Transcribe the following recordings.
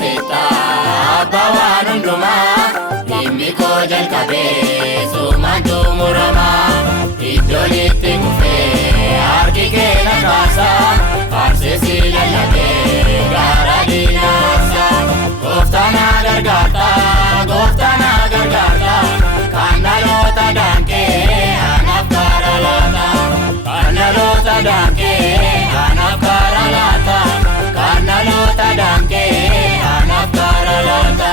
teta Abbawaan hundumaa dhimmi koo jalqabee sumantu murama Iddolitti kufee harki kee na kaasa Faarsisi lallabee gaara diinaasa Gooftaan na gargaarta Gooftaan na gargaarta Kan dhaloota daanqee anaaf karaa laata Kan dhaloota daanqee anaaf karaa laata Kan dhaloota daanqee anaaf karaa laata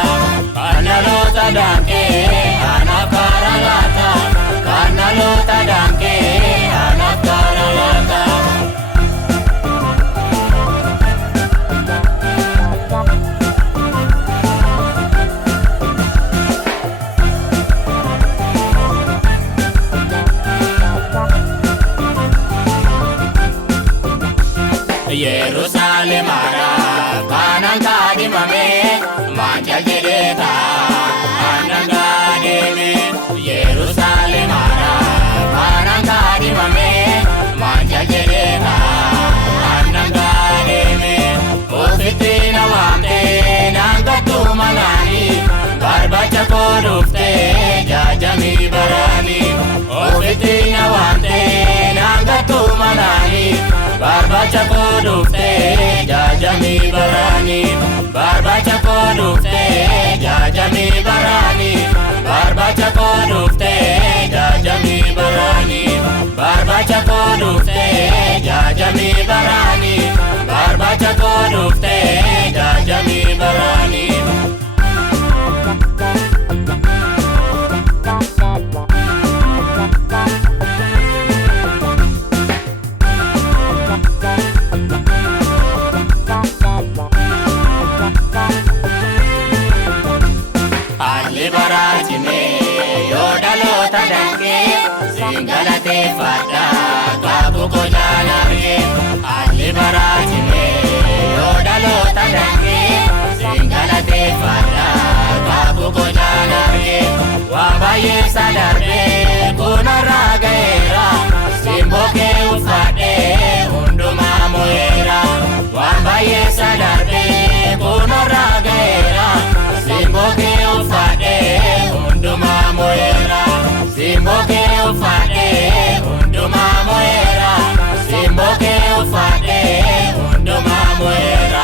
Kan dhaloota daanqee anaaf karaa laata Kan dhaloota daanqee anaaf karaa laata Yerusaalem ara kanan kaadhimame maal jedheeta aannan gaadhime Yerusaalem ara kanan kaadhimame maal jedheeta aannan gaadhime Ofitti na waamtee naan gattu malaani barbaacha koo dhuftee jaajamii baraani Ofitti na waamtee naan gattu malaani Barbaacha koo dhuftee jaajamii baraani Barbaacha koo dhuftee jaajamii baraani Barbaacha koo dhuftee jaajamii baraani Barbaacha koo dhuftee jaajamii baraani Barbaacha koo dhuftee jaajamii baraani Galateeffadha qabu koo jaalamee Haalli baraatime yoo dhaloota daanqee Siin galateeffadha qabu koo jaalamee Waan baay'eessa darbee kunarraa ga'eera Siin bookee uffadhee hundumaa mo'eera Waan baay'eessa darbee kunarraa ga'eera Siin bookee uffadhee hundumaa mo'eera Siin bookee uffadhee hundumaa mo'eera Siin bookee uffadhee hundumaa mo'eera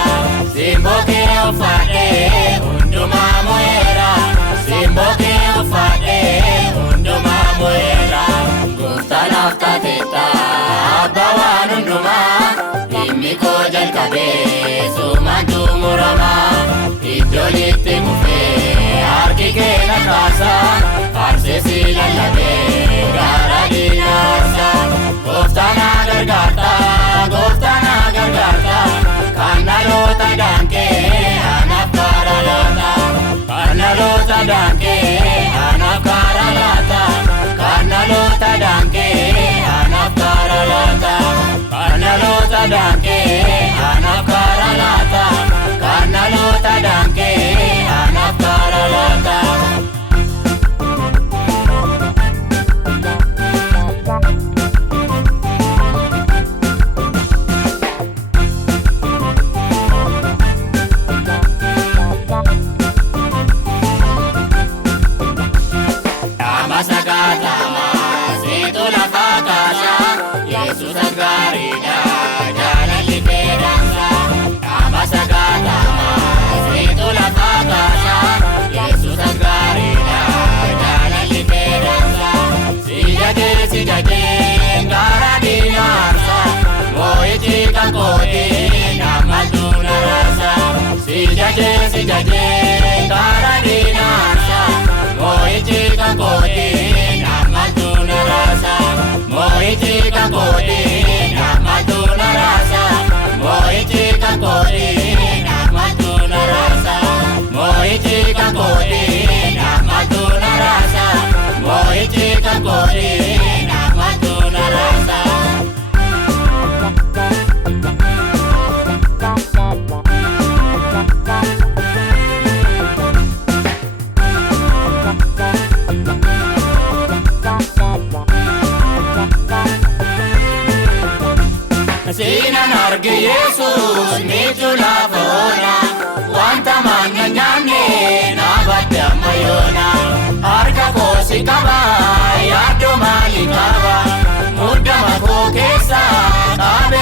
Siin bookee uffadhee hundumaa mo'eera Siin bookee uffadhee hundumaa mo'eera Gooftaan naaf taateetta Abbawaan hundumaa dhimmi koo jalqabee sumantu murama Iddolitti kufee harki kee na kaasa Faarsisi lallabee gaara diinaasa Gooftaan na gargaarta Gooftaan na gargaarta Kan dhaloota daanqee anaaf karaa laata Kan dhaloota daanqee anaaf karaa laata Kan dhaloota daanqee anaaf karaa laata Kan dhaloota daanqee anaaf karaa laata Kan dhaloota daanqee anaaf karaa laata Si jaje gara dinasa Moichi kakoti namatu narasa Moichi kakoti namatu narasa Moichi kakoti namatu narasa Moichi kakoti namatu narasa Moichi kakoti namatu narasa Siinan arge Yesuus miitu lafa oona wanta manna nyaanne naabatti amma yoona harka koo si qaba yaaddo maali qaba muddama koo keessa qabe